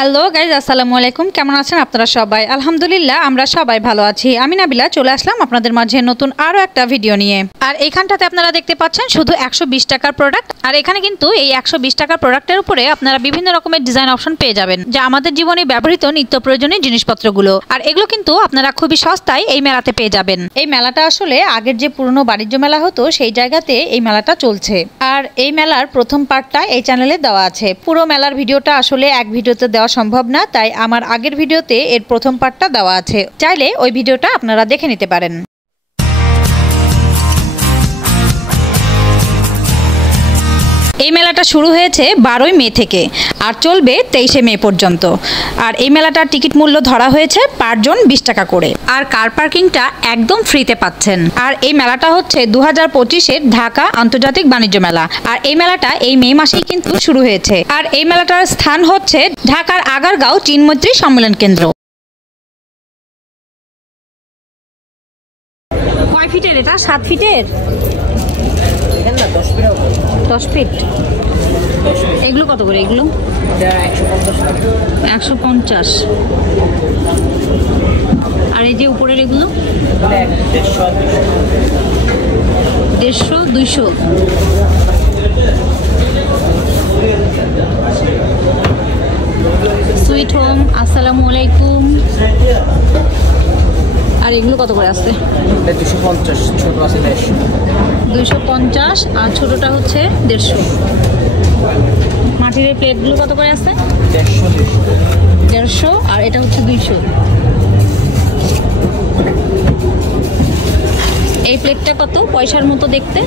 Hello guys, আসসালামু আলাইকুম। কেমন আছেন আপনারা সবাই? আলহামদুলিল্লাহ আমরা সবাই ভালো আছি। আমি নাবিলা চলে আসলাম আপনাদের মাঝে নতুন আরও একটা ভিডিও নিয়ে। আর এইখানটাতে আপনারা দেখতে পাচ্ছেন শুধু 120 টাকার প্রোডাক্ট। আর এখানে কিন্তু এই 120 টাকার প্রোডাক্টের উপরে আপনারা বিভিন্ন রকমের ডিজাইন অপশন পেয়ে যাবেন, যা আমাদের জীবনে ব্যবহৃত নিত্য প্রয়োজনীয় জিনিসপত্রগুলো। আর এগুলো কিন্তু আপনারা খুবই সস্তায় এই মেলাতে পেয়ে যাবেন। এই মেলাটা আসলে আগের যে পুরনো বাণিজ্য মেলা হতো সেই জায়গাতে এই মেলাটা চলছে। আর এই মেলার প্রথম পার্টটা এই চ্যানেলে দেওয়া আছে। পুরো মেলার ভিডিওটা আসলে এক ভিডিওতে দেওয়া সম্ভব না, তাই আমার আগের ভিডিওতে এর প্রথম পার্টটা দেওয়া আছে, চাইলে ওই ভিডিওটা আপনারা দেখে নিতে পারেন। এই মেলাটা শুরু হয়েছে 12ই মে থেকে আর চলবে 23শে মে পর্যন্ত। আর এই মেলাটার টিকিট মূল্য ধরা হয়েছে পার জন 20 টাকা করে। আর কার পার্কিংটা একদম ফ্রিতে পাচ্ছেন। আর এই মেলাটা হচ্ছে 2025-এর ঢাকা আন্তর্জাতিক বাণিজ্য মেলা। আর এই মেলাটা এই মে মাসেই কিন্তু শুরু হয়েছে। আর এই মেলাটার স্থান হচ্ছে ঢাকার আগারগাঁও চীনমৈত্রী সম্মেলন কেন্দ্র। কয় ফিটের এটা? 7 ফিটের? 10 ফিট। এগুলো কত করে? এগুলো 150। আর এই যে উপরের এগুলো 150, 200। সুইট হোম, আসসালামু আলাইকুম। আর এগুলো কত করে আছে? 250, ছোট আছে 150। 250 আর ছোটটা হচ্ছে 150। মাটির এই প্লেটগুলো কত করে আছে? 150 আর এটা হচ্ছে 200। এই প্লেটটা কত পয়সার মতো দেখতে?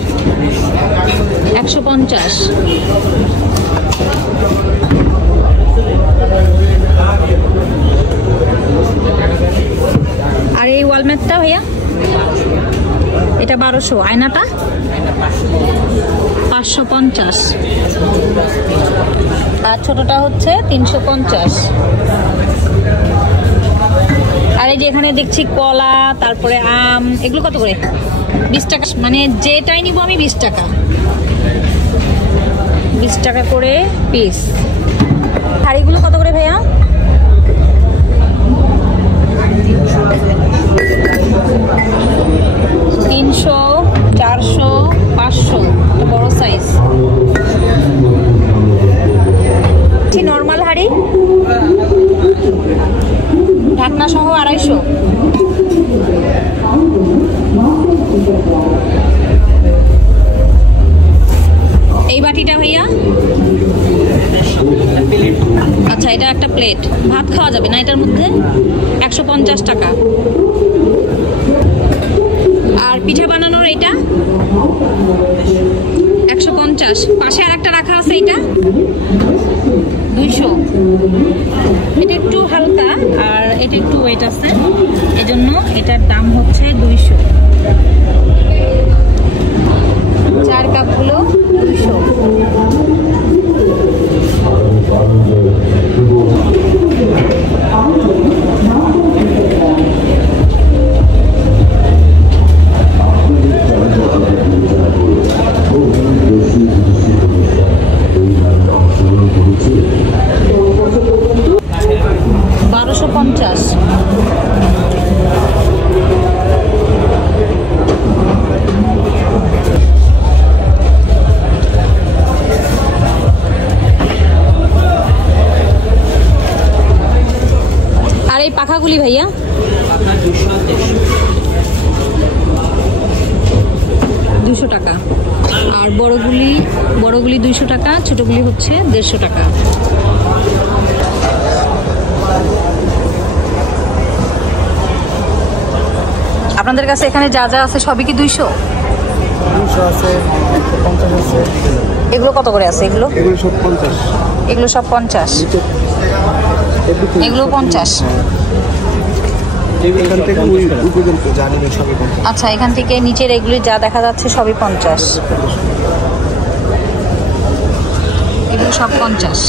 150। আর এই ওয়ালমেটটা ভাইয়া এটা 1200। আয়নাটা 550 আর ছোটটা হচ্ছে 350। আর এই যে এখানে দেখছি কলা, তারপরে আম, এগুলো কত করে? 20 টাকা। মানে যেটাই নিব আমি 20 টাকা, 20 টাকা করে পিস। শাড়িগুলো কত করে ভাইয়া? 300, 400, 500 বড় সাইজ। নর্মাল হাড়ি ঢাকনা সহ 250। এই বাটিটা ভাইয়া? আচ্ছা, এটা একটা প্লেট। ভাত খাওয়া যাবে না এটার মধ্যে? 150 টাকা। আর পিঠা বানানোর এটা 150। পাশে আর একটা রাখা আছে, এটা 200। এটা একটু হালকা আর এটা একটু ওয়েট আছে, এজন্য এটার দাম হচ্ছে 200। 4 কাপগুলো 200। এই পাখাগুলি ভাইয়া 200 টাকা। আর বড়গুলি 200 টাকা, ছোটগুলি হচ্ছে 150 টাকা। আপনাদের কাছে এখানে যা যা আছে সবই কি 200? 200 আছে, 50 আছে। এগুলো কত করে আছে? এগুলো সব 50। এগুলো সব 50। এগুলো 50। আচ্ছা, এখান থেকে নিচের এগুলি যা দেখা যাচ্ছে সবই 50। এগুলো সব 50।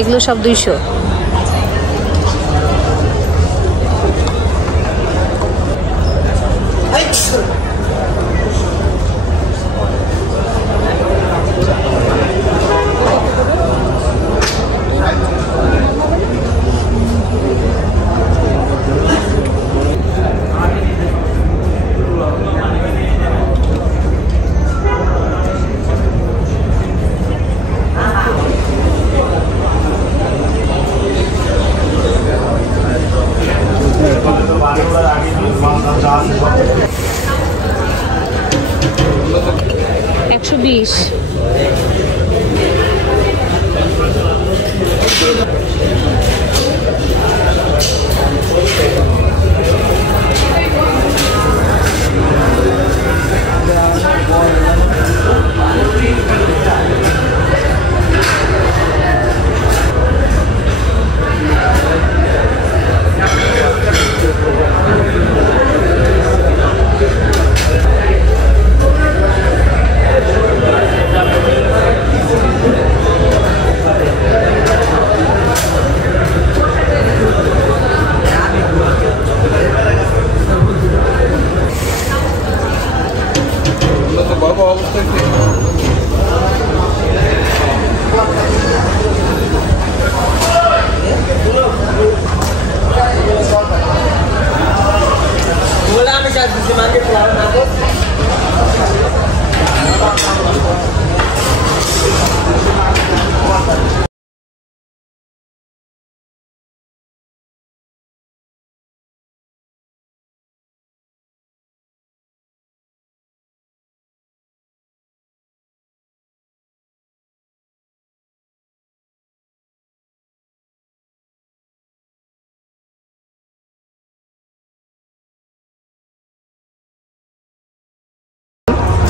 এগুলো সব 200। $120।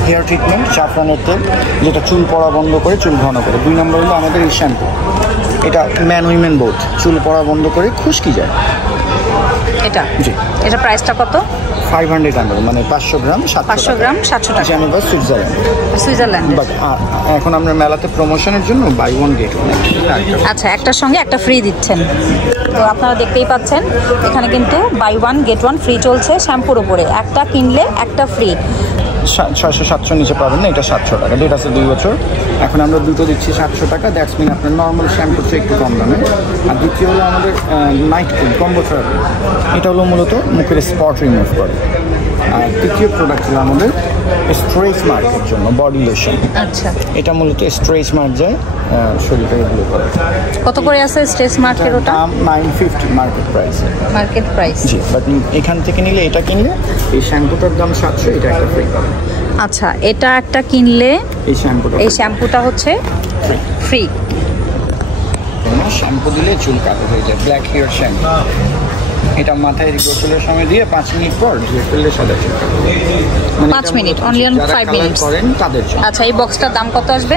হেয়ার ট্রিটমেন্ট জাফরানের তেল, যেটা চুল পড়া বন্ধ করে চুল ঘন করে। 2 নম্বর হলো আমাদের এই শ্যাম্পু, এটা ম্যান উইমেন বোথ, চুল পড়া বন্ধ করে খুশকি যায়। এটা জি, এটা প্রাইসটা কত? 500 ml, মানে 500 গ্রাম 500 গ্রাম 700 টাকা। Geneva, Switzerland. বাট এখন আমরা মেলাতে প্রমোশনের জন্য বাই ওয়ান গেট ওয়ান। আচ্ছা, একটার সঙ্গে একটা ফ্রি দিচ্ছেন। তো আপনারা দেখতেই পাচ্ছেন এখানে কিন্তু buy one get one free চলছে শ্যাম্পুর উপরে, একটা কিনলে একটা ফ্রি। 600-700 নিচে পাবেন না, এটা 700 টাকা, ডেট আছে 2 বছর। এখন আমরা দুটো দিচ্ছি 700 টাকা, দ্যাটস মিন আপনার নর্মাল শ্যাম্পুর চেয়ে একটু কম দামে। আর দ্বিতীয় হলো আমাদের নাইট ক্রিম কম্বো থেরাপি, এটা হলো মূলত মুখের স্পট রিমুভ করে। আর তৃতীয় প্রোডাক্ট হলো আমাদের স্ট্রেচ মার্কের জন্য বডি লোশন। আচ্ছা, এটা মূলত স্ট্রেচ মার্ক যায় শরীরটা এগুলো করে। কত করে আছে স্ট্রেচ মার্কের? ওটা দাম 950 market price. Market price, G, but এখান থেকে নিলে, এটা কিনলে এই শ্যাম্পুটার দাম 700, এটা একটা ফ্রি পাবেন। আচ্ছা, এটা একটা কিনলে এই শ্যাম্পুটা হচ্ছে ফ্রি। শ্যাম্পু দিলে চুল কালো হয়ে যায়, ব্ল্যাক হেয়ার শ্যাম্পু। এটা মাথায় গোসলের সময় দিয়ে 5 মিনিট পর ধুয়ে ফেললে সাদা চুল কালো। 5 মিনিট, অনলি 5 মিনিট করেন তাদের জন্য। আচ্ছা, এই বক্সটার দাম কত আসবে?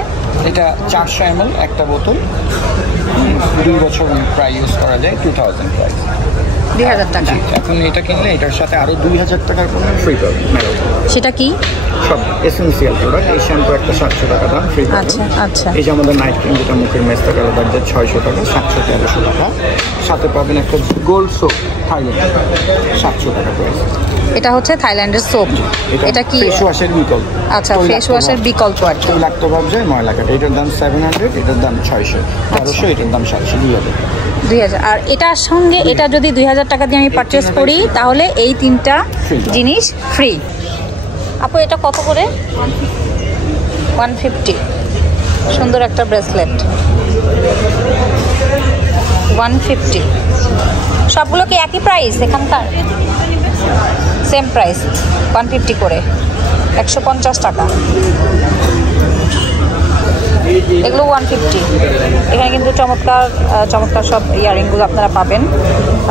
এটা 400 ml একটা বোতল, 2 বছর প্রায় ইউজ করা যায়, 2000 প্রাইস, 2000 টাকা। এখন এটা কিনলে এটার সাথে আরো 2000 টাকার কোনো ফ্রি পাবেন। সেটা কি? সব এসেন্সিয়াল প্রোডাক্ট। এই শ্যাম্পু একটা 700 টাকা দাম, ফ্রি পাবেন। আচ্ছা আচ্ছা, এই যে আমাদের নাইট ক্রিম, যেটা মুখের মেস্তা কালো দাগ যায়, 600 টাকা, 700-1300 টাকা। সাথে পাবেন একটা গোল্ড সোপ থাইল্যান্ড, 700 টাকা প্রাইস। এটা হচ্ছে থাইল্যান্ডের সোপ। এটা কি? ফেস ওয়াশের বিকল্প। আচ্ছা, ফেস ওয়াশের বিকল্প আর কি। তৈলাক্ত ভাব যায়, ময়লা কাটে। এটার দাম 700, এটার দাম 600, 1300, এটার দাম 700, 2000। আর এটার সঙ্গে এটা যদি 2000 টাকা দিয়ে আমি পারচেস করি তাহলে এই 3টা জিনিস ফ্রি। আপু, এটা কত করে? 150। সুন্দর একটা ব্রেসলেট, 150। সবগুলো কি একই প্রাইস এখানকার? সেম প্রাইস, 150 করে, 150 টাকা। এগুলো 150। এখানে কিন্তু চমৎকার চমৎকার সব ইয়ারিংগুলো আপনারা পাবেন,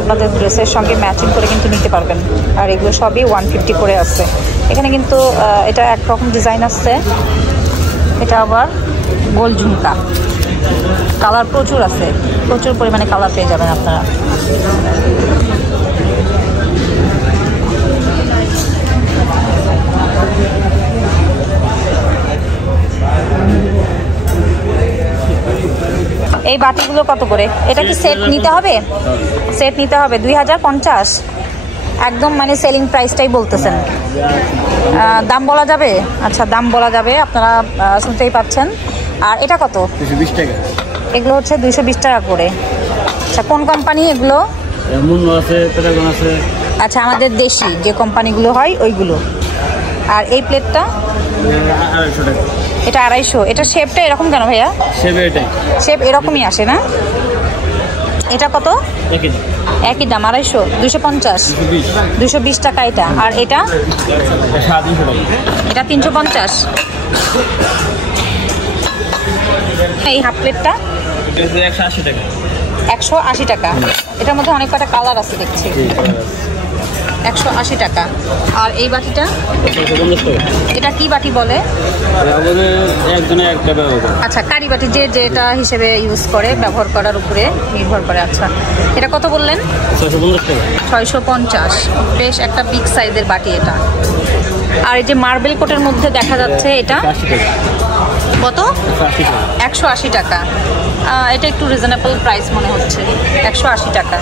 আপনাদের ড্রেসের সঙ্গে ম্যাচিং করে কিন্তু নিতে পারবেন। আর এগুলো সবই 150 করে আছে। এখানে কিন্তু এটা একরকম ডিজাইন আসছে, এটা আবার গোল ঝুমকা। কালার প্রচুর আছে, প্রচুর পরিমাণে কালার পেয়ে যাবেন আপনারা। এই বাটিগুলো কত করে? এটা কি সেট নিতে হবে? সেট নিতে হবে 2050, একদম মানে সেলিং প্রাইসটাই বলতেছেন। দাম বলা যাবে? আচ্ছা, দাম বলা যাবে, আপনারা শুনতেই পাচ্ছেন। আর এটা কত? 220 টাকা। এগুলো হচ্ছে 220 টাকা করে। আচ্ছা, কোন কোম্পানি এগুলো? মুন্নো আছে, প্যারাগন আছে। আচ্ছা, আমাদের দেশি যে কোম্পানিগুলো হয় ওইগুলো। আর এই প্লেটটা 250 টাকা। এটা 250। এটা শেপটা এরকম কেন ভাইয়া? শেপ এরকমই আসে না? এটা কত? একই দাম 250, 250, 220 টাকা এটা। আর এটা? এটা 350। এই হাফ প্লেটটা 180 টাকা। 180 টাকা। এটার মধ্যে অনেক কটা কালার আছে দেখছি। 180 টাকা। আর এই বাটিটা? এটা কি বাটি বলে? আচ্ছা, কারি বাটি যে যেটা হিসেবে ইউজ করে, ব্যবহার করার উপরে নির্ভর করে। আচ্ছা, এটা কত বললেন? 650। বেশ একটা বিগ সাইজের বাটি এটা। আর এই যে মার্বেল কোটের মধ্যে দেখা যাচ্ছে, এটা কত? 180 টাকা। এটা একটু রিজনেবল প্রাইস মনে হচ্ছে, 180 টাকা।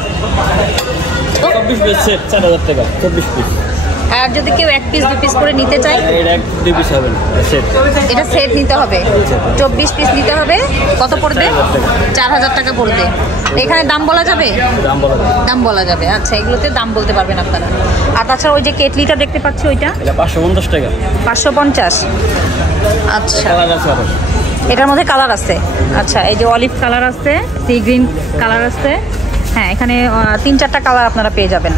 24 পিস সেট 4000 টাকা। 24 পিস। আর যদি কেউ 1 পিস 2 পিস করে নিতে চায়, এটা 2 পিস হবে না, সেট। এটা সেট নিতে হবে, 24 পিস নিতে হবে। কত পড়বে? 4000 টাকা পড়বে। এখানে দাম বলা যাবে? দাম বলা যাবে। আচ্ছা, এগুলোতে দাম বলতে পারবেন আপনারা। আর তাছাড়া ওই যে কেটলিটা দেখতে পাচ্ছি, ওইটা 550 টাকা। 550। আচ্ছা, কালার আছে আরো। এটার মধ্যে কালার আছে। আচ্ছা, এই যে অলিভ কালার আছে, সি গ্রিন কালার আছে। হ্যাঁ, এখানে 3-4টা কালার আপনারা পেয়ে যাবেন।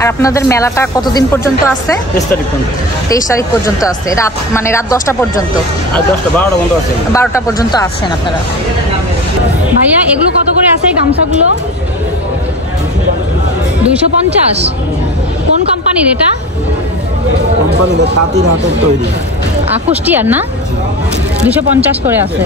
আর আপনাদের মেলাটা কতদিন পর্যন্ত আছে? 23 তারিখ পর্যন্ত। 23 তারিখ পর্যন্ত আছে। রাত মানে রাত 10টা পর্যন্ত। আর 10টা 12টা বন্ধ আছে। 12টা পর্যন্ত আসছেন আপনারা। ভাইয়া, এগুলো কত করে আছে এই গামছাগুলো? 250। কোন কোম্পানির এটা? কোম্পানির তাঁতির হাতের তৈরি। কুষ্টিয়ার না? 250 করে আছে।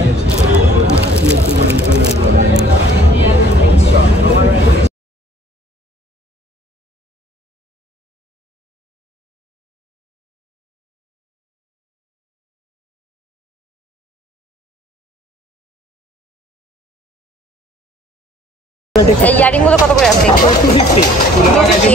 এই ইয়ারিংগুলো কত করে আছে? 250।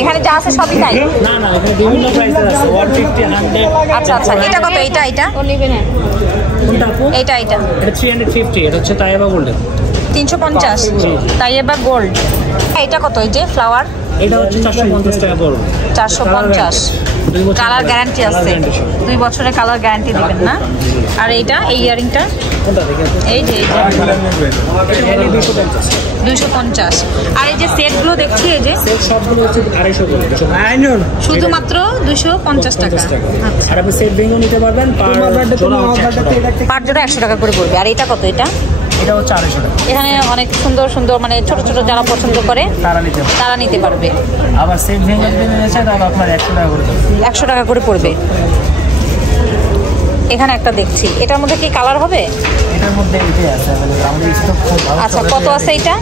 এখানে যা আছে সবই তাই? না না, এখানে বিভিন্ন প্রাইসের আছে, 150, 100। আচ্ছা আচ্ছা, এটা কত? এটা কোনটা আপু? এটা এটা 350। এটা হচ্ছে তাইবা গোল্ডেন। 350 তাইবা গোল্ড। এটা কত? এই যে ফ্লাওয়ার, এটা হচ্ছে 450 টাকা পড়বে। 450। কালার গ্যারান্টি আছে, 2 বছরের কালার গ্যারান্টি দিবেন না? আর এইটা, এই ইয়ারিংটা কোনটা দেখেন? এই যে 250। আর এই যে সেটগুলো দেখছি, এই যে সেট সবগুলো হচ্ছে 250 করে। শুধুমাত্র 250 টাকা। আর আপনি সেট ভেঙে নিতে পারবেন, পার জোড়া 100 টাকা করে পড়বে। আর এটা কত? এটা হচ্ছে 250 টাকা। এখানে অনেক সুন্দর সুন্দর মানে ছোট ছোট যারা পছন্দ করে তারা নিতে পারবে। আবার সেট ভেঙে যদি নিতে চায় তাহলে আপনার 100 টাকা করে পড়বে। 100 টাকা করে পড়বে। এখানে একটা দেখছি, এটার মধ্যে কি কালার হবে? এটার মধ্যে এটাই আছে আমাদের স্টক খুব ভালো। আচ্ছা, কত আছে এটা?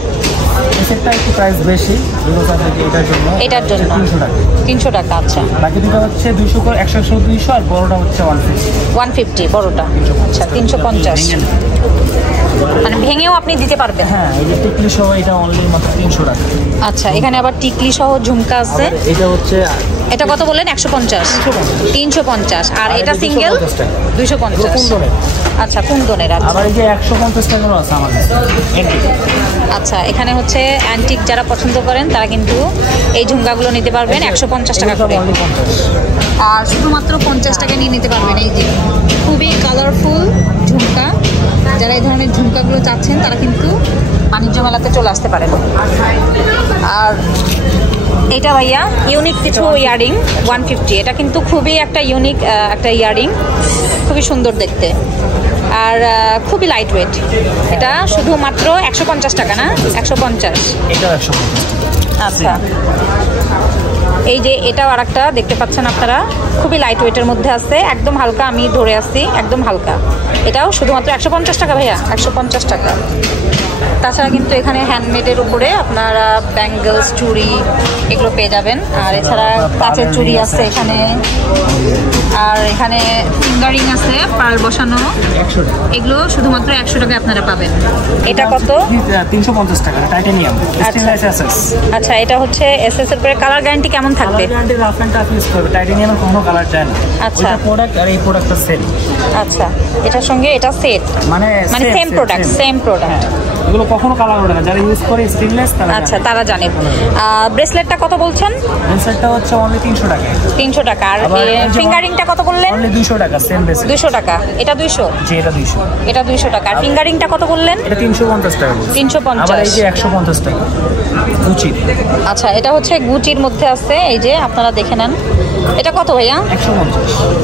এই সেটটা একটু প্রাইস বেশি, এটার জন্য 300 টাকা। আচ্ছা, বাকি দুটো হচ্ছে 200 করে, 100 200, আর বড়টা হচ্ছে 150 বড়টা। আচ্ছা, 350। মানে ভেঙেও আপনি দিতে পারবেন? হ্যাঁ, এই যে টিকলি সহ এটা অনলি মাত্র 300 টাকা। আচ্ছা, এখানে আবার টিকলি সহ ঝুমকা আছে। এটা হচ্ছে, এটা কত বললেন? 150। 350। আর এটা সিঙ্গেল 250। আচ্ছা, কুন্দনের। আবার এই যে 150 টাকারও আছে আমার কাছে। আচ্ছা, এখানে হচ্ছে অ্যান্টিক যারা পছন্দ করেন তারা কিন্তু এই ঝুমকাগুলো নিতে পারবেন 150 টাকা করে। আর শুধুমাত্র 50 টাকা নিয়ে নিতে পারবেন। এই যে খুবই কালারফুল ঝুমকা, যারা এই ধরনের ঝুমকাগুলো চাচ্ছেন তারা কিন্তু বাণিজ্য মেলাতে চলে আসতে পারেন। আর এটা ভাইয়া ইউনিক কিছু ইয়ারিং, 150। এটা কিন্তু খুবই একটা ইউনিক একটা ইয়ারিং, খুবই সুন্দর দেখতে আর খুবই লাইট ওয়েট। এটা শুধুমাত্র 150 টাকা না? 150। এটা 150। আচ্ছা, এই যে এটাও আর একটা দেখতে পাচ্ছেন আপনারা, খুবই লাইট ওয়েটের মধ্যে আছে, একদম হালকা। আমি ধরে আসছি, একদম হালকা। এটাও শুধুমাত্র 150 টাকা ভাইয়া, 150 টাকা। তাছাড়া কিন্তু এখানে হ্যান্ডমেডের উপরে আপনারা ব্যাঙ্গলস, চুড়ি এগুলো পেয়ে যাবেন। আর এছাড়া কাচের চুড়ি আছে এখানে, আর এখানে ফিঙ্গারিং আছে, পার্ল বসানো, এগুলো শুধুমাত্র 100 টাকায় আপনারা পাবেন। এটা কত? 350 টাকা, টাইটানিয়াম স্টেনলেস এসএস। আচ্ছা, এটা হচ্ছে এসএস এর পরে কালার গ্যারান্টি কেমন থাকবে? Colour guarantee rough and tough use করবে, টাইটানিয়ামের কোনো কালার যায় না। আচ্ছা, এটা প্রোডাক্ট আর এই প্রোডাক্টটা সেম। আচ্ছা, এটার সঙ্গে এটা সেট, মানে সেম প্রোডাক্ট, সেম প্রোডাক্ট। এগুলো কখনো কালার ওঠে না, যারা ইউজ করে স্টেনলেস তারা। আচ্ছা, তারা জানে। ব্রেসলেটটা কত বলছেন? ব্রেসলেটটা হচ্ছে অনলি 300 টাকা। 300 টাকা। আর ফিঙ্গারিংটা কত বললেন? অনলি 200 টাকা, সেম ব্রেসলেট। 200 টাকা। এটা 200? জি, এটা 200। এটা 200 টাকা। আর ফিঙ্গারিংটা কত বললেন? এটা 350 টাকা। 350। আবার এই যে 150 টাকা গুচি। আচ্ছা, এটা হচ্ছে গুচির মধ্যে আছে, এই যে আপনারা দেখে নেন। এটা কত ভাইয়া? 150।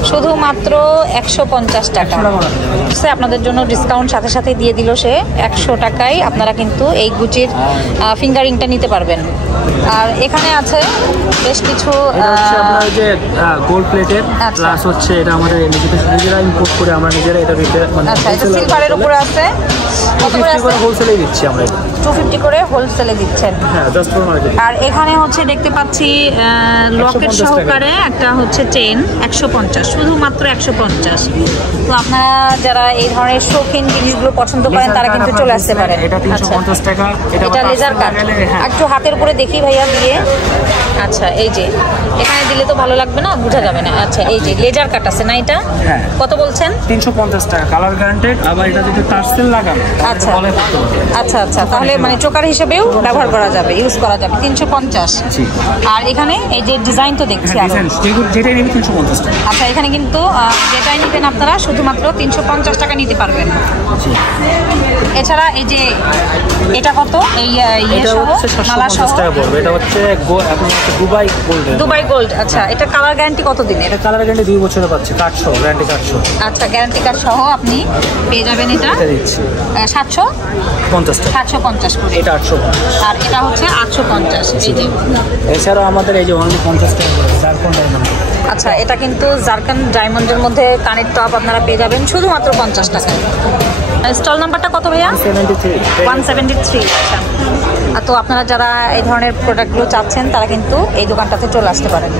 শুধুমাত্র 150 টাকা। আপনাদের জন্য ডিসকাউন্ট সাথে সাথে দিয়ে দিল সে। 100 টাকায় আপনারা কিন্তু এই গুচির ফিঙ্গারিংটা নিতে পারবেন। আর এখানে আছে বেশ কিছু আপনার যে গোল্ড প্লেটেড, প্লাস হচ্ছে এটা আমাদের নিজেরা ইম্পোর্ট করে আমরা নিজেরা এটা মানে। আচ্ছা, এটা সিলভারের উপরে আছে। কত করে আছে? হোলসেলে দিচ্ছি আমরা, 250 করে হোলসেলে দিচ্ছেন। হ্যাঁ, জাস্ট ফর মার্কেট। আর এখানে হচ্ছে দেখতে পাচ্ছি লকেট সহকারে একটা হচ্ছে চেইন, 150, শুধুমাত্র 150। তো আপনারা যারা এই ধরনের শৌখিন জিনিসগুলো পছন্দ করেন তারা কিন্তু চলে আসতে পারেন। এটা 350 টাকা। এটা লেজার কাট। একটু হাতের উপরে দেখি ভাইয়া দিয়ে। আচ্ছা, এই যে এখানে দিলে তো ভালো লাগবে না, বোঝা যাবে না। আচ্ছা, এই যে লেজার কাট আছে না এটা? হ্যাঁ। কত বলছেন? 350 টাকা, কালার গ্যারান্টেড। আবার এটা যদি টার্সেল লাগানো। আচ্ছা আচ্ছা আচ্ছা, তাহলে মানে চোকার হিসেবেও ব্যবহার করা যাবে, ইউজ করা যাবে। 350। আর এখানে এই যে ডিজাইন তো দেখছি আরো। যেটাই নেবেন 350 টাকা। আচ্ছা, এখানে কিন্তু যেটাই নেবেন আপনারা শুধুমাত্র 350 টাকা নিতে পারবেন। এছাড়া এই যে এটা কত? এই সহ মালা সহ 750 টাকা পড়বে। এটা হচ্ছে এখন দুবাই গোল্ড। Dubai gold. আচ্ছা, এটা কালার গ্যারান্টি কত দিনের? এটা কালার গ্যারান্টি 2 বছরের পাচ্ছে, কার্ড সহ, গ্যারান্টি কার্ড সহ। আচ্ছা, গ্যারান্টি কার্ড সহ আপনি পেয়ে যাবেন। এটা দিচ্ছি 750 টাকা। 750 করে। এটা 850। আর এটা হচ্ছে 850। এই যে এছাড়াও আমাদের এই যে অনলি 50 টাকা জারকন ডায়মন্ড। আচ্ছা, এটা কিন্তু জারকান ডায়মন্ডের মধ্যে কানের টপ আপনারা পেয়ে যাবেন শুধুমাত্র 50 টাকায়। স্টল নাম্বারটা কত ভাইয়া? 173। আচ্ছা, তো আপনারা যারা এই ধরনের প্রোডাক্টগুলো চাচ্ছেন তারা কিন্তু এই দোকানটাতে চলে আসতে পারেন।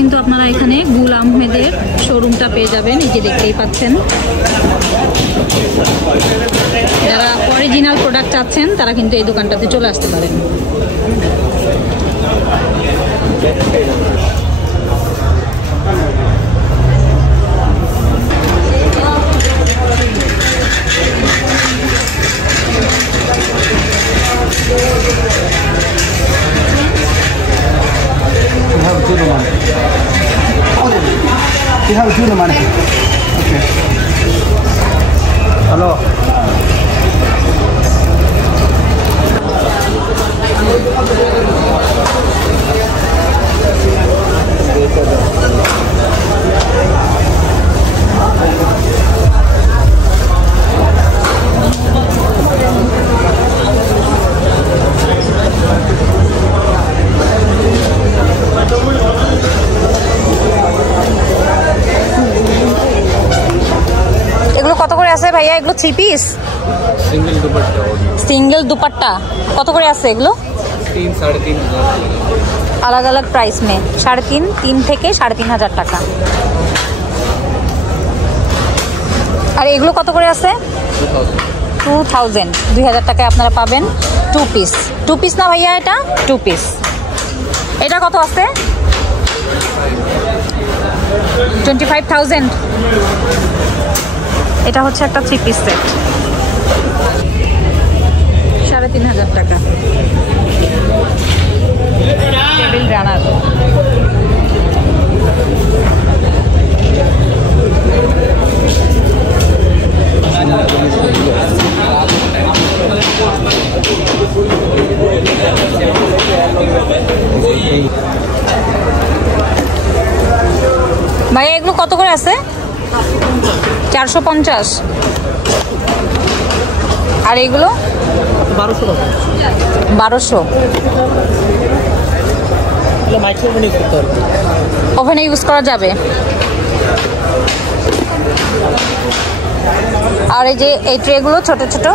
কিন্তু আপনারা এখানে গুল আহমেদের শোরুমটা পেয়ে যাবেন, এই যে দেখতেই পাচ্ছেন। যারা অরিজিনাল প্রোডাক্ট চাচ্ছেন তারা কিন্তু এই দোকানটাতে চলে আসতে পারেন। You have to do the money. Okay. Hello. এগুলো কত করে আছে ভাইয়া? এগুলো 3 piece? Single dupatta single dupatta কত করে আছে এগুলো? 3-3.5 अलग अलग प्राइस में 3.5 3 থেকে 3.5 টাকা। আর এগুলো কত করে আছে? 2000 টাকায় আপনারা পাবেন 2 পিস না ভাইয়া? এটা 2 পিস। এটা কত আছে? 25,000। এটা হচ্ছে একটা 3 পিস সেট, 3,500 টাকা। Table runner. ভাইয়া এগুলো কত করে আছে? 450। আর এগুলো 1200 টাকা। 1200। মাইক্রোওভেনে করতে পারবে, ওভেনে ইউজ করা যাবে। আর এই যে এই ট্রেগুলো ছোট ছোট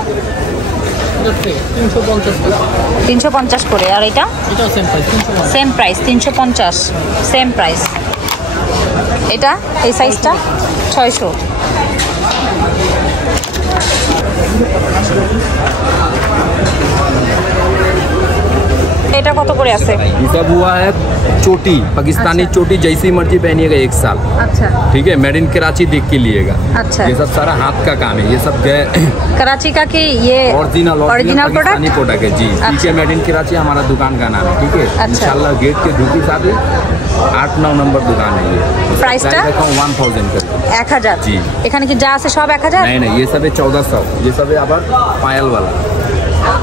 350 করে। আর এটা সেম প্রাইস 350, সেম প্রাইস। এটা এই সাইজটা 600। এটা কত করে আছে? ये सब हुआ है चोटी, पाकिस्तानी अच्छा। चोटी जैसी मर्जी पहनिएगा 1 साल। अच्छा ठीक है, मेड इन कराची देख के लिएगा। अच्छा। ये सब सारा हाथ का काम है, ये सब कराची का कि ये original original Pakistani product? Product है जी। अच्छा। ठीक है, मेड इन कराची हमारा दुकान का नाम है। ठीक है, अच्छा। इंशाल्लाह गेट के ड्यूटी साथ 8-9 नंबर दुकान है ये। प्राइसটা? 1000 कर 1000। जी। এখানে কি যা আছে সব 1000? नहीं नहीं, ये सब है 1400। ये सब है अब पायल वाला।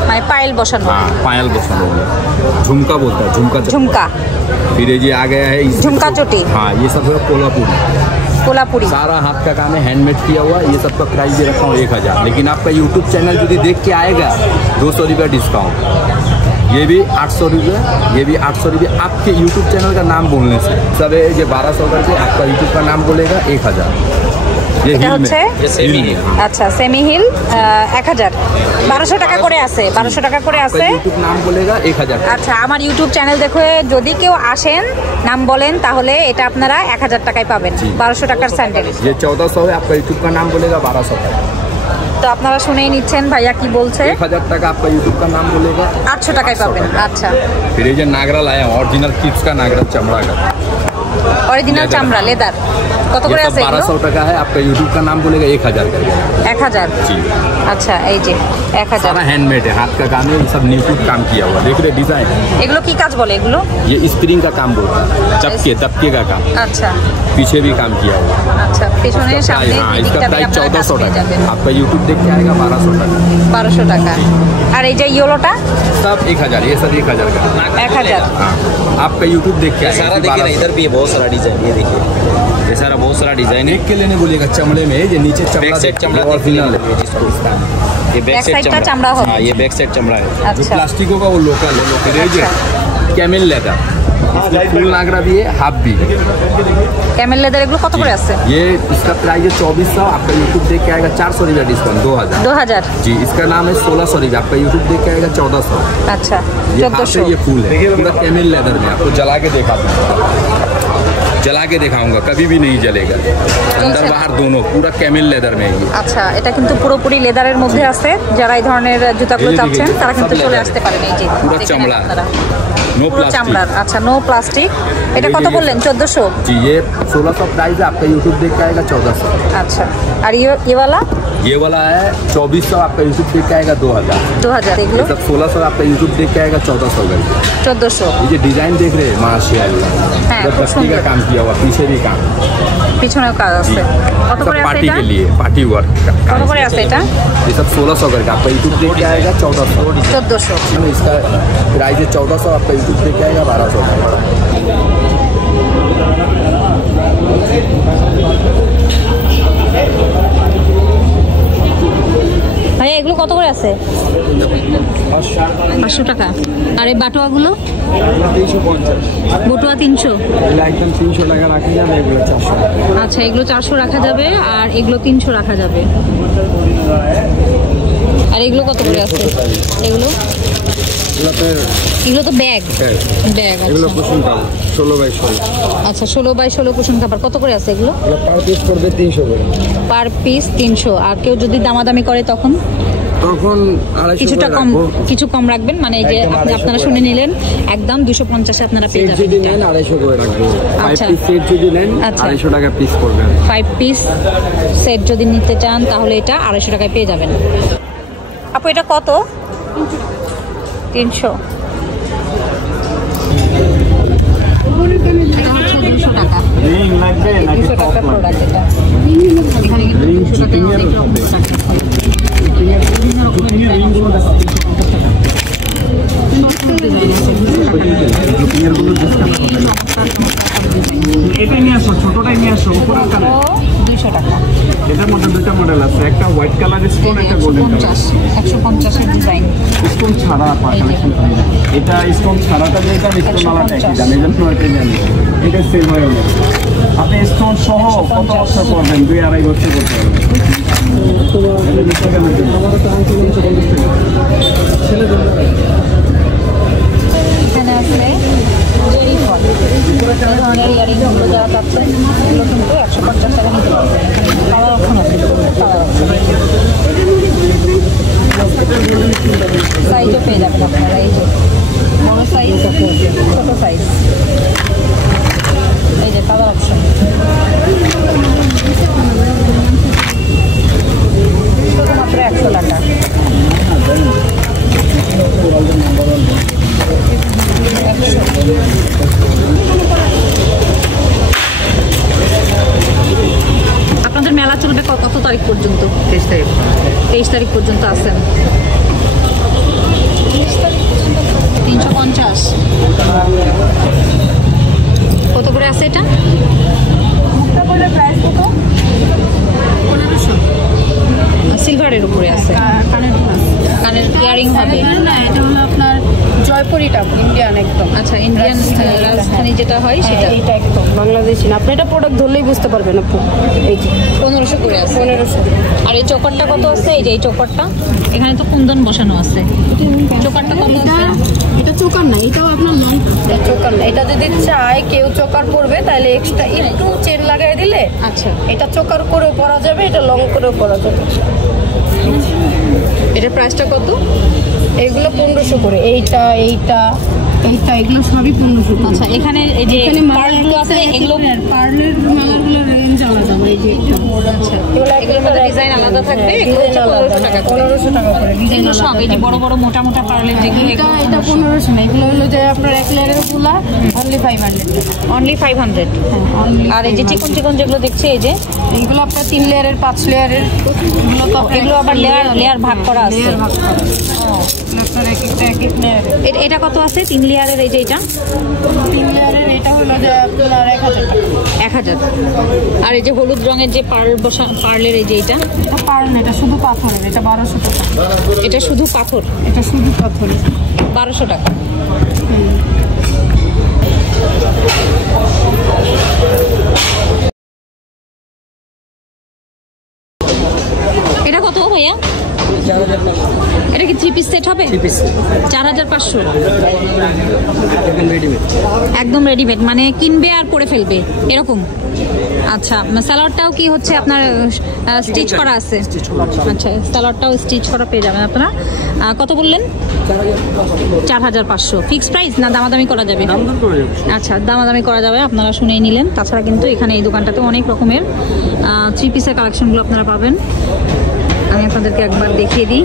মানে পায়েল বসানো। हाँ, पायल बसन हो गया, झुमका बोलता है, झुमका चप्पल। ঝুমকা, फिर ये आ गया है झुमका चोटी। हाँ, ये सब है कोल्हापुर, कोल्हापुरी। सारा हाथ का काम है, हैंडमेड किया हुआ। ये सब का प्राइस भी रखा हूँ 1000। लेकिन आपका यूट्यूब चैनल यदि देख के आएगा 200 रुपये डिस्काउंट। ये भी 800 रुपये, ये भी 800 रुपये आपके यूट्यूब चैनल का नाम बोलने से। सब है ये 1200 करके आपका यूट्यूब का नाम बोलेगा 1000। ये এটা हिल में, হচ্ছে ये सेमी है। আচ্ছা সেমি হিল 1000। 1200 টাকা করে আছে, 1200 টাকা করে आपका আছে। यूट्यूब नाम बोलेगा 1000। আচ্ছা আমার ইউটিউব চ্যানেল দেখে যদি কেউ আসেন নাম বলেন তাহলে এটা আপনারা 1000 টাকায় পাবেন। 1200 টাকার স্যান্ডেল। ये 1400 है, आपका यूट्यूब का नाम बोलेगा 1200 का। তো আপনারা শুনেই নিচ্ছেন ভাইয়া কি বলছে। 1000 টাকা आपका यूट्यूब का नाम बोलेगा 800 টাকায় পাবেন। আচ্ছা फिर ये जो नागरा लाया ओरिजिनल किड्स का नागरा चमड़ा का, অরিজিনাল চামড়া লেদার কত করে ये আছে सब এগুলো? 1200 টাকা है। आपका यूट्यूब का नाम बोलेगा 1000 करके। 1000। जी, আচ্ছা এই যে 1000। सारा हैंडमेड है, हाथ का काम है, ये सब न्यूट्यूब काम किया हुआ। देख रहे डिजाइन, এগুলো কি কাজ বলে এগুলো? ये स्प्रिंग का काम बोलता है, दबके का काम। আচ্ছা पीछे भी काम किया हुआ। আচ্ছা পেছনে इसका সামনে प्राइस- हाँ, দিকটা इसका দিয়ে प्राइस আপনারা কাজ 1400 পেয়ে टाका। যাবেন। आपका यूट्यूब देख के आएगा 1200 टाका। 1200 টাকা। আর এই যে ইয়েলোটা सब 1000, ये सब 1000 का। 1000। हाँ, आपका यूट्यूब देख के आएगा सारा देखिए ना, 1200। इधर भी है बहुत सारा डिजाइन, ये देखिए ये सारा बहुत सारा डिजाइन है। देख के लेने बोलिएगा, चमड़े में ये नीचे चमड़ा बैक साइड चमड़ा ओरिजिनल है। ये बैक Back साइड side का चमड़ा हो। हाँ, ये बैक साइड चमड़ा है। जो আচ্ছা प्लास्टिकों का वो लोकल है। फिर ये जो कैमल लेदर, इसमें फुल नागरा भी है, हाफ भी है। ক্যামেল লেদার এগুলো কত করে আছে? ये इसका प्राइस है 2400। आपका यूट्यूब देख के आएगा 400 रुपया डिस्काउंट 2000। 2000। जी, इसका नाम है 1600 रुपया। आपका यूट्यूब देख के आएगा 1400। আচ্ছা ये हाफ है, 1400। ये फुल है, पूरा कैमल लेदर में। आपको जला के देखा दूंगा, जला के दिखाऊंगा, कभी भी नहीं जलेगा। अंदर बाहर दोनों पूरा कैमल लेदर में है ये। আচ্ছা এটা কিন্তু পুরোপুরি লেদারের মধ্যে আছে। যারা এই ধরনের জুতাগুলো এই যে চাচ্ছেন দেখুন, তারা কিন্তু সব চলে leather। আসতে পারেন। এই যে পুরো দেখেন চামড়া। আপনারা। नो পুরো प्लास्टिक। চামড়ার। আচ্ছা নো প্লাস্টিক। এটা ये কত देखिए। বললেন? 1400। जी, ये 1600 प्राइस है। आपका यूट्यूब देख के आएगा 1400। আচ্ছা আর ये वाला ये वाला है 2400। आपका यूट्यूब देख के आएगा 2000। 2000। এগুলো ये सब 1600। आपका यूट्यूब देख के आएगा 1400 करके। 1400। ये जो डिजाइन देख रहे हैं माशाल्लाह, हाँ, इधर खूब पट्टी सुंदर। का काम किया हुआ, पीछे भी काम। পিছনেও কাজ जी, আছে। কত सब করে আছে पार्टी এটা? के लिए, पार्टी वर्क কত করে আছে এটা? ये सब 1600 करके। आपका यूट्यूब देख के आएगा 1400। 1400। इसका प्राइस है 1400। आपका यूट्यूब देख के आएगा 1200। ভাইয়া এগুলো কত করে আছে? 500 টাকা। আর এই বাটোয়াগুলো? 350। বটুয়া 300। একদম 300 টাকা রাখা যাবে, এগুলো 400। আচ্ছা এগুলো 400 রাখা যাবে আর এগুলো 300 রাখা যাবে। আর এগুলো কত করে আছে? এগুলো তো ব্যাগ। এগুলো কুশন কাভার 16x16। আচ্ছা 16x16 কুশন কাভার কত করে আছে এগুলো? পার পিস পড়বে 300 করে। Per piece 300। আর কেউ যদি দামাদামি করে তখন কিছুটা কম, কিছু কম রাখবেন, মানে এই যে আপনারা শুনে নিলেন একদম 250 এ আপনারা পেয়ে যাবেন। যদি নেন 250 করে রাখবো। 5 আচ্ছা। পিস সেট যদি নেন 250 টাকা পিস পড়বে। 5 পিস সেট যদি নিতে চান তাহলে এটা 250 টাকায় পেয়ে যাবেন। আপু এটা কত? 300। এটা হচ্ছে 200 টাকা। 200 টাকা প্রোডাক্ট এটা। এখানে কিন্তু 200 টাকা অনেক রকম প্রোডাক্ট আছে। বিভিন্ন রকমের এটা নিয়ে আসো, ছোটটাই নিয়ে আসো। 200 টাকা। এটার মধ্যে দুটো মডেল আছে, একটা হোয়াইট কালার স্টোন, একটা গোল্ডেন কালার। 150 এর ডিজাইন। স্টোন ছাড়া কালেকশন পাই না। এটা স্টোন ছাড়াটা যেটা স্টোন আলাদা একই দাম, এজন্য এটা জানি এটা সেল হয় না। আপনি স্টোন সহ কত বছর করবেন? 2-2.5 বছর করতে পারবেন। এখানে আছে জেরি ফল। এই ধরনের ইয়ারিংগুলো যারা পাচ্ছেন এগুলো কিন্তু 150 টাকা নিতে পারবেন। এখানে কালার অপশন আছে, কালার অপশন সাইজও পেয়ে যাবেন আপনারা। এই যে বড় সাইজ, ছোট সাইজ, এই যে কালার অপশন। শুধুমাত্র 100 টাকা। আপনাদের মেলা চলবে কত তারিখ পর্যন্ত? 23 তারিখ পর্যন্ত আছেন। 350 কত করে আছে এটা? সিলভারের উপরে আছে, কানের ইয়ারিং হবে না। এটা হলো আপনার জয়পুরিটা, ইন্ডিয়ান একদম। আচ্ছা ইন্ডিয়ান রাজধানী যেটা হয় সেটা। এটা একদম বাংলাদেশি না। আপনি এটা প্রোডাক্ট ধরলেই বুঝতে পারবেন আপু। এই যে 1500 করে আছে। 1500। আর এই চোকারটা কত আছে? এই যে এই চোকারটা, এখানে তো কুন্দন বসানো আছে। চোকারটা কত আছে? এটা চোকার না, এটাও আপনার লং চোকার না। এটা যদি চায় কেউ চোকার পরবে তাহলে এক্সট্রা একটু চেন লাগাই দিলে আচ্ছা এটা চোকার করেও পরা যাবে, এটা লং করেও পরা যাবে। এটার প্রাইসটা কত? এগুলো 1500 করে। এইটা এগুলো সবই 1500 করে। আচ্ছা এখানে এই যে পার্লগুলো আছে এগুলো পার্লের মালাগুলোর রেঞ্জ আলাদা। এই যে আচ্ছা এগুলোর মধ্যে ডিজাইন আলাদা থাকবে। এগুলো হচ্ছে 1500 টাকা করে। 1500 টাকা করে এগুলো সব এই যে বড় বড় মোটা মোটা পার্লের যেগুলো, এটা 1500 না। এগুলো হলো যে আপনার 1 লেয়ারের গুলা অনলি 500 টাকা। অনলি 500। আর এই যে চিকন চিকন যেগুলো দেখছি এই যে এইগুলো আপনার 3 লেয়ারের 5 লেয়ারের এগুলো আবার লেয়ার ভাগ করা আছে। আপনার এক এক লেয়ার। এটা কত আছে? 3 লেয়ারের এই যে এটা 3 লেয়ারের এটা হলো যে আপনার 1000 টাকা। 1000। আর এই যে হলুদ রঙের যে পার্লের এই যে এটা পার্ল, এটা শুধু পাথরের, এটা 1200 টাকা। এটা শুধু পাথর, এটা শুধু পাথরের 1200 টাকা। এটা কত ভাইয়া? এটা কি 3 পিস সেট হবে? 4500 একদম রেডিমেড, মানে কিনবে আর পরে ফেলবে এরকম। আচ্ছা সালোয়ারটাও কি হচ্ছে আপনার স্টিচ করা আছে? আচ্ছা সালোয়ারটাও স্টিচ করা পেয়ে যাবেন আপনারা। কত বললেন? 4500 ফিক্স প্রাইস না দামাদামি করা যাবে? আচ্ছা দামাদামি করা যাবে, আপনারা শুনেই নিলেন। তাছাড়া কিন্তু এখানে এই দোকানটাতে অনেক রকমের 3 পিসের কালেকশনগুলো আপনারা পাবেন। আমি আপনাদেরকে একবার দেখিয়ে দিই।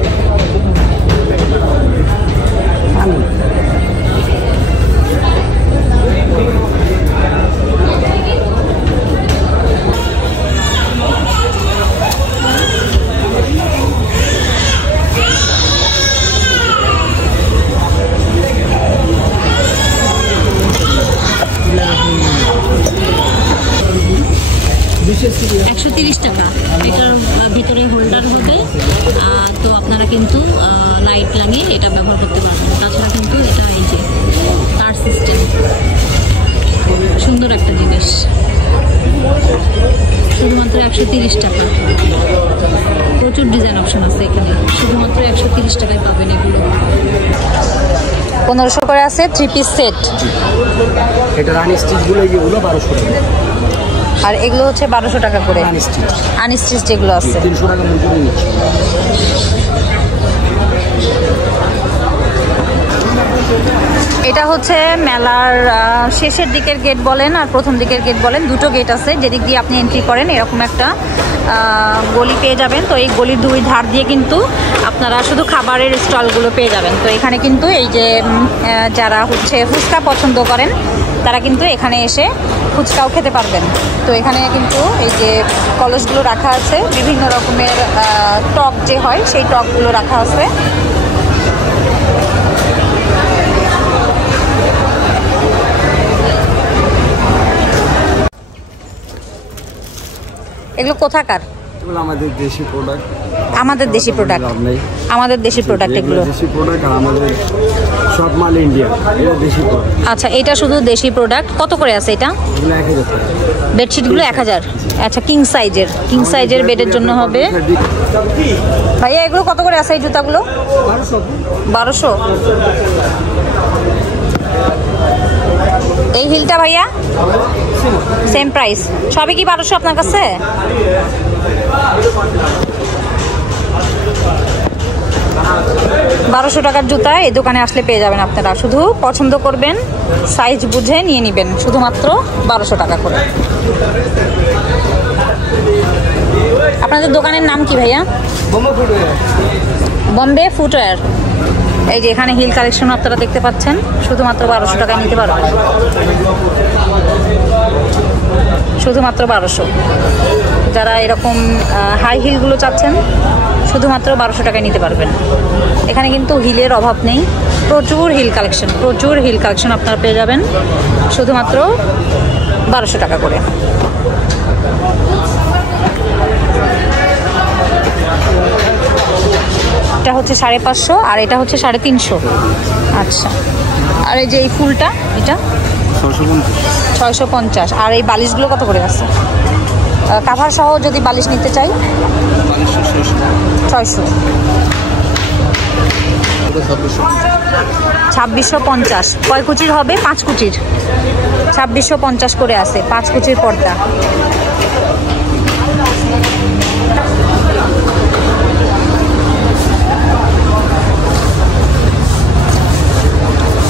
$130 টাকা। এটার ভিতরে হোল্ডার হবে, তো আপনারা কিন্তু লাইট লাগিয়ে এটা ব্যবহার করতে পারবেন। তাছাড়া কিন্তু এটা এই যে কার সিস্টেম, সুন্দর একটা জিনিস। শুধুমাত্র $130 টাকা। প্রচুর ডিজাইন অপশন আছে এখানে, শুধুমাত্র 130 টাকায় পাবেন এগুলো। 1500 করে আছে 3 পিস সেট। এটা রানি স্টিচগুলো যেগুলো 1200 টাকা, আর এগুলো হচ্ছে 1200 টাকা করে আনস্টিচ যেগুলো আছে। 300 টাকা মজুরি নিচ্ছি। এটা হচ্ছে মেলার শেষের দিকের গেট বলেন আর প্রথম দিকের গেট বলেন, দুটো গেট আছে যেদিক দিয়ে আপনি এন্ট্রি করেন এরকম একটা গলি পেয়ে যাবেন। তো এই গলির দুই ধার দিয়ে কিন্তু আপনারা শুধু খাবারের স্টলগুলো পেয়ে যাবেন। তো এখানে কিন্তু এই যে যারা হচ্ছে ফুচকা পছন্দ করেন তারা কিন্তু এখানে এসে ফুচকাও খেতে পারবেন। তো এখানে কিন্তু এই যে কলসগুলো রাখা আছে, বিভিন্ন রকমের টক যে হয় সেই টকগুলো রাখা আছে। এগুলো কোথাকার? আমাদের দেশি প্রোডাক্ট, আমাদের দেশি প্রোডাক্ট, আমাদের দেশি প্রোডাক্ট এগুলো দেশি প্রোডাক্ট, আর আমাদের সব মাল ইন্ডিয়া, এটা দেশি প্রোডাক্ট। আচ্ছা, এটা শুধু দেশি প্রোডাক্ট। কত করে আছে এটা? এগুলো 1000 টাকা। বেডশিটগুলো 1000। আচ্ছা, কিং সাইজের বেডের জন্য হবে। ভাইয়া এগুলো কত করে আছে এই জুতাগুলো? 1200। এই হিলটা ভাইয়া সেম প্রাইস, সবই কি 1200 আপনার কাছে? বারোশো টাকার জুতা এই দোকানে আসলে পেয়ে যাবেন আপনারা। শুধু পছন্দ করবেন, সাইজ বুঝে নিয়ে নেবেন, শুধুমাত্র 1200 টাকা করে। আপনাদের দোকানের নাম কি ভাইয়া? বম্বে ফুটওয়্যার। এই যে এখানে হিল কালেকশন আপনারা দেখতে পাচ্ছেন, শুধুমাত্র 1200 টাকায় নিতে পারবেন, শুধুমাত্র 1200। যারা এরকম হাই হিলগুলো চাচ্ছেন শুধুমাত্র 1200 টাকায় নিতে পারবেন। এখানে কিন্তু হিলের অভাব নেই, প্রচুর হিল কালেকশন আপনারা পেয়ে যাবেন শুধুমাত্র 1200 টাকা করে। এটা হচ্ছে 550 আর এটা হচ্ছে 350। আচ্ছা, আর এই যে এই ফুলটা এটা 650। আর এই বালিশগুলো কত করে আছে? কাভার সহ যদি বালিশ নিতে চাই 600। 2650। কয় কুচির হবে? 5 কুচির। 2650 করে আছে, 5 কুচির পর্দা।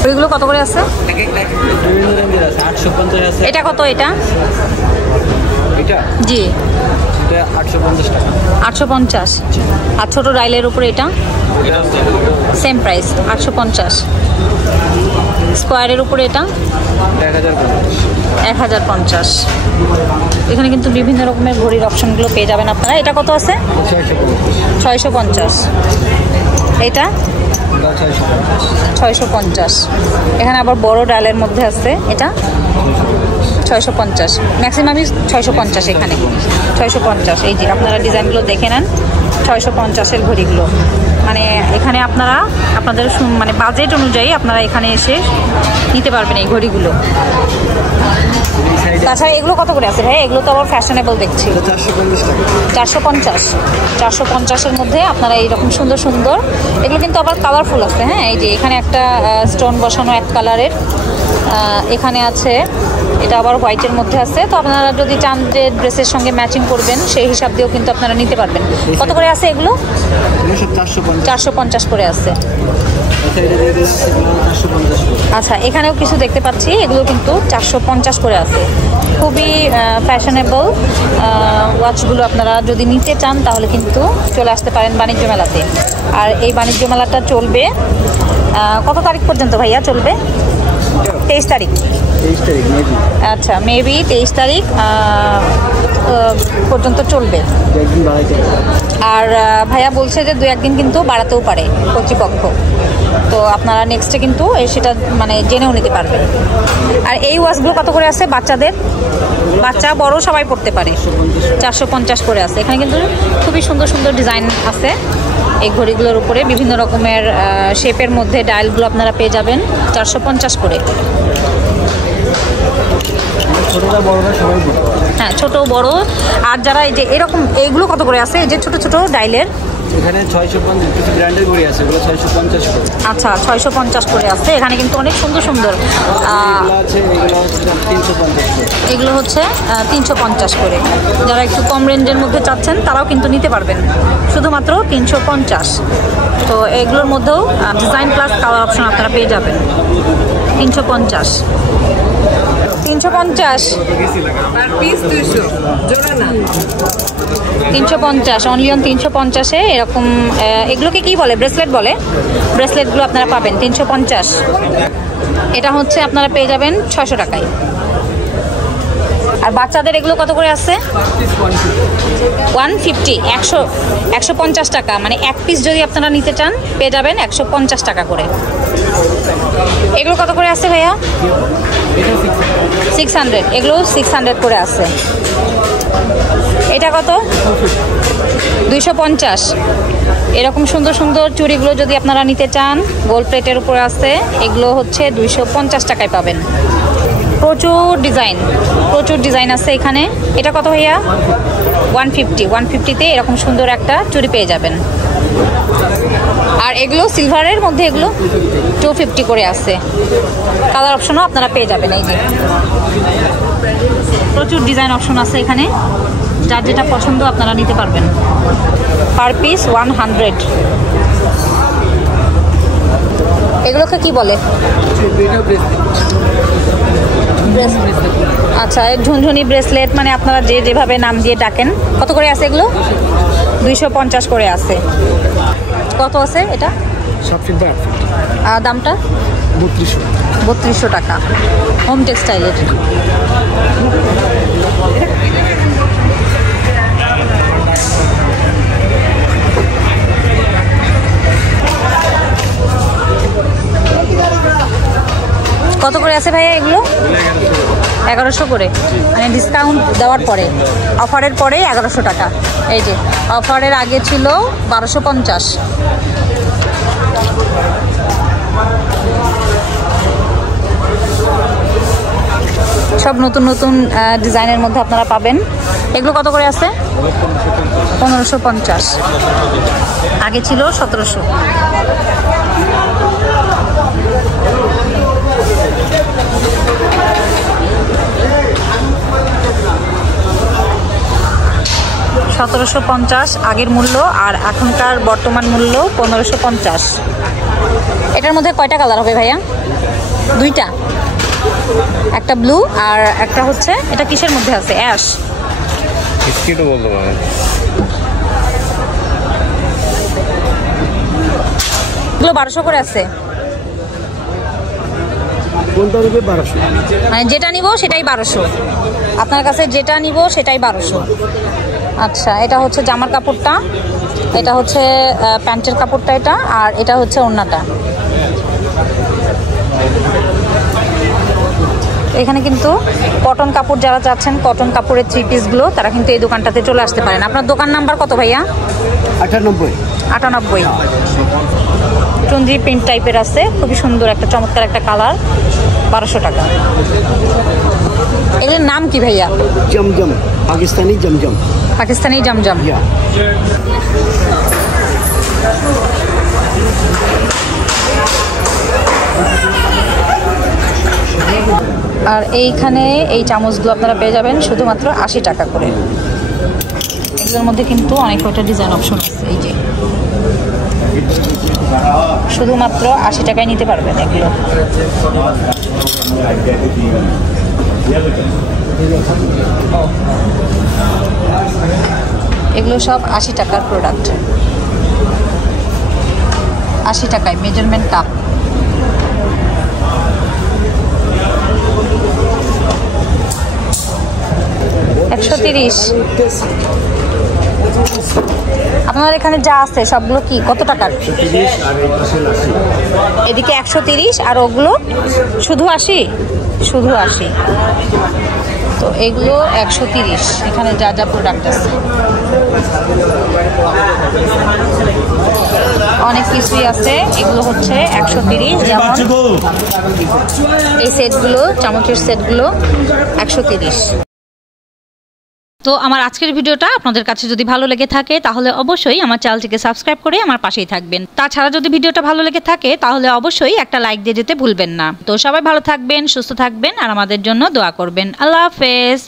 ওইগুলো কত করে আছে? এটা কত? এটা জি 850 টাকা। 850। আর ছোট ডাইলের উপরে এটা সেম প্রাইস 850। স্কোয়ারের উপরে এটা 1050। এখানে কিন্তু বিভিন্ন রকমের ঘড়ির অপশনগুলো পেয়ে যাবেন আপনারা। এটা কত আছে? 650। এটা 650। এখানে আবার বড় ডালের মধ্যে আছে, এটা 650। ম্যাক্সিমামই 650 এখানে 650। এই যে আপনারা ডিজাইনগুলো দেখে নেন, 650-এর ঘড়িগুলো। মানে এখানে আপনারা আপনাদের মানে বাজেট অনুযায়ী আপনারা এখানে এসে নিতে পারবেন এই ঘড়িগুলো। তাছাড়া এগুলো কত করে আছে ভাই? এগুলো তো আবার ফ্যাশনেবল দেখছি। 450। 450-এর মধ্যে আপনারা এইরকম সুন্দর সুন্দর, এগুলো কিন্তু আবার কালারফুল আছে। হ্যাঁ, এই যে এখানে একটা স্টোন বসানো এক কালারের, এখানে আছে এটা আবার হোয়াইটের মধ্যে আছে। তো আপনারা যদি চান যে ড্রেসের সঙ্গে ম্যাচিং করবেন সেই হিসাব দিয়েও কিন্তু আপনারা নিতে পারবেন। কত করে আছে এগুলো? 450 করে আছে। আচ্ছা, এখানেও কিছু দেখতে পাচ্ছি, এগুলো কিন্তু 450 করে আছে। খুবই ফ্যাশনেবল ওয়াচগুলো আপনারা যদি নিতে চান তাহলে কিন্তু চলে আসতে পারেন বাণিজ্য মেলাতে। আর এই বাণিজ্য মেলাটা চলবে কত তারিখ পর্যন্ত ভাইয়া চলবে? 23 তারিখ। আচ্ছা, মেবি 23 তারিখ পর্যন্ত চলবে। আর ভাইয়া বলছে যে 2-1 দিন কিন্তু বাড়াতেও পারে কর্তৃপক্ষ। তো আপনারা নেক্সটে কিন্তু সেটা মানে জেনেও নিতে পারবেন। আর এই ওয়াচগুলো কত করে আছে বাচ্চাদের? বাচ্চা বড় সবাই পড়তে পারে, 450 করে আছে। এখানে কিন্তু খুবই সুন্দর সুন্দর ডিজাইন আছে এই ঘড়িগুলোর উপরে, বিভিন্ন রকমের শেপের মধ্যে ডায়ালগুলো আপনারা পেয়ে যাবেন 450 করে। ছোটরা বড়রা সবাই পড়ে। হ্যাঁ, হ্যাঁ, ছোট বড়। আর যারা এই যে এরকম এইগুলো কত করে আছে, এই যে ছোট ছোট ডাইলের? এখানে 650 কিছু ব্র্যান্ডের ঘড়ি আছে, ওগুলো 650 করে। আচ্ছা, 650 করে আছে। এখানে কিন্তু অনেক সুন্দর সুন্দর এগুলো আছে, এগুলো হচ্ছে 350 করে। এগুলো হচ্ছে 350 করে। যারা একটু কম রেঞ্জের মধ্যে চাচ্ছেন তারাও কিন্তু নিতে পারবেন, শুধুমাত্র 350। তো এগুলোর মধ্যেও ডিজাইন প্লাস কালার অপশন আপনারা পেয়ে যাবেন। 350 350 অনলিয়ন 350-এ এরকম। এগুলোকে কি বলে? ব্রেসলেট বলে। ব্রেসলেটগুলো আপনারা পাবেন 350। এটা হচ্ছে আপনারা পেয়ে যাবেন 600 টাকায়। আর বাচ্চাদের এগুলো কত করে আছে? 150, 150 টাকা। মানে এক পিস যদি আপনারা নিতে চান পেয়ে যাবেন 150 টাকা করে। এগুলো কত করে আছে ভাইয়া? 600। এগুলো 600 করে আছে। এটা কত? 250। এরকম সুন্দর সুন্দর চুড়িগুলো যদি আপনারা নিতে চান, গোল্ড প্লেটের উপরে আছে, এগুলো হচ্ছে 250 টাকায় পাবেন। প্রচুর ডিজাইন আছে এখানে। এটা কত ভাইয়া? 150। 150-তে এরকম সুন্দর একটা চুড়ি পেয়ে যাবেন। আর এগুলো সিলভারের মধ্যে, এগুলো 250 করে আছে। কালার অপশনও আপনারা পেয়ে যাবেন। এই যে প্রচুর ডিজাইন অপশন আছে এখানে, যার যেটা পছন্দ আপনারা নিতে পারবেন। Per piece 100। এগুলোকে কি বলে? আচ্ছা, ঝুনঝুনি ব্রেসলেট, মানে আপনারা যে যেভাবে নাম দিয়ে ডাকেন। কত করে আছে এগুলো? 250 করে আছে। কত আছে এটা? আর দামটা 3200 টাকা। হোম টেক্সটাইলের। কত করে আছে ভাইয়া এগুলো? 1100 করে। মানে ডিসকাউন্ট দেওয়ার পরে, অফারের পরে 1100 টাকা। এই যে অফারের আগে ছিল 1250। সব নতুন নতুন ডিজাইনের মধ্যে আপনারা পাবেন। এগুলো কত করে আছে? 1550। আগে ছিল 1700। $1750 আগের মূল্য, আর এখনকার বর্তমান মূল্য 1550। এটার মধ্যে কয়টা কালার হবে ভাইয়া? 2টা। একটা ব্লু আর একটা হচ্ছে, এটা কিসের মধ্যে আছে? অ্যাশ। বিস্কিটও বলতে পারেন। এগুলো 1200 করে আছে। মানে যেটা নিব সেটাই 1200। আপনার কাছে যেটা নিব সেটাই 1200। আচ্ছা, এটা হচ্ছে জামার কাপড়টা, এটা হচ্ছে প্যান্টের কাপড়টা, এটা, আর এটা হচ্ছে ওড়নাটা। এখানে কিন্তু কটন কাপড় যারা চাচ্ছেন, কটন কাপড়ের 3 পিসগুলো, তারা কিন্তু এই দোকানটাতে চলে আসতে পারেন। আপনার দোকান নাম্বার কত ভাইয়া? 98। চন্দ্রি প্রিন্ট টাইপের আছে, খুবই সুন্দর একটা চমৎকার একটা কালার। 1200 টাকা। এগুলোর নাম কি ভাইয়া? জমজম, পাকিস্তানি জমজম। পাকিস্তানি জমজম। আর এইখানে এই চামচগুলো আপনারা পেয়ে যাবেন শুধুমাত্র 80 টাকা করে। এগুলোর মধ্যে কিন্তু অনেক কয়টা ডিজাইন অপশন আছে। এই যে শুধুমাত্র 80 টাকায় নিতে পারবেন এগুলো। এগুলো সব 80 টাকার প্রোডাক্ট। 80 টাকায় মেজারমেন্ট কাপ। $130। আপনার এখানে যা আছে সবগুলো কি কত টাকার? এদিকে 130 আর ওগুলো শুধু 80। শুধু 80। তো এগুলো 130। এখানে যা যা প্রোডাক্ট আছে অনেক কিছুই আছে। এগুলো হচ্ছে 130। যেমন এই সেটগুলো, চামচের সেটগুলো 130। তো আমার আজকের ভিডিওটা আপনাদের কাছে যদি ভালো লেগে থাকে তাহলে অবশ্যই আমার চ্যানেলটিকে সাবস্ক্রাইব করে আমার পাশেই থাকবেন। তাছাড়া যদি ভিডিওটা ভালো লেগে থাকে তাহলে অবশ্যই একটা লাইক দিয়ে যেতে ভুলবেন না। তো সবাই ভালো থাকবেন, সুস্থ থাকবেন আর আমাদের জন্য দোয়া করবেন। আল্লাহ হাফেজ।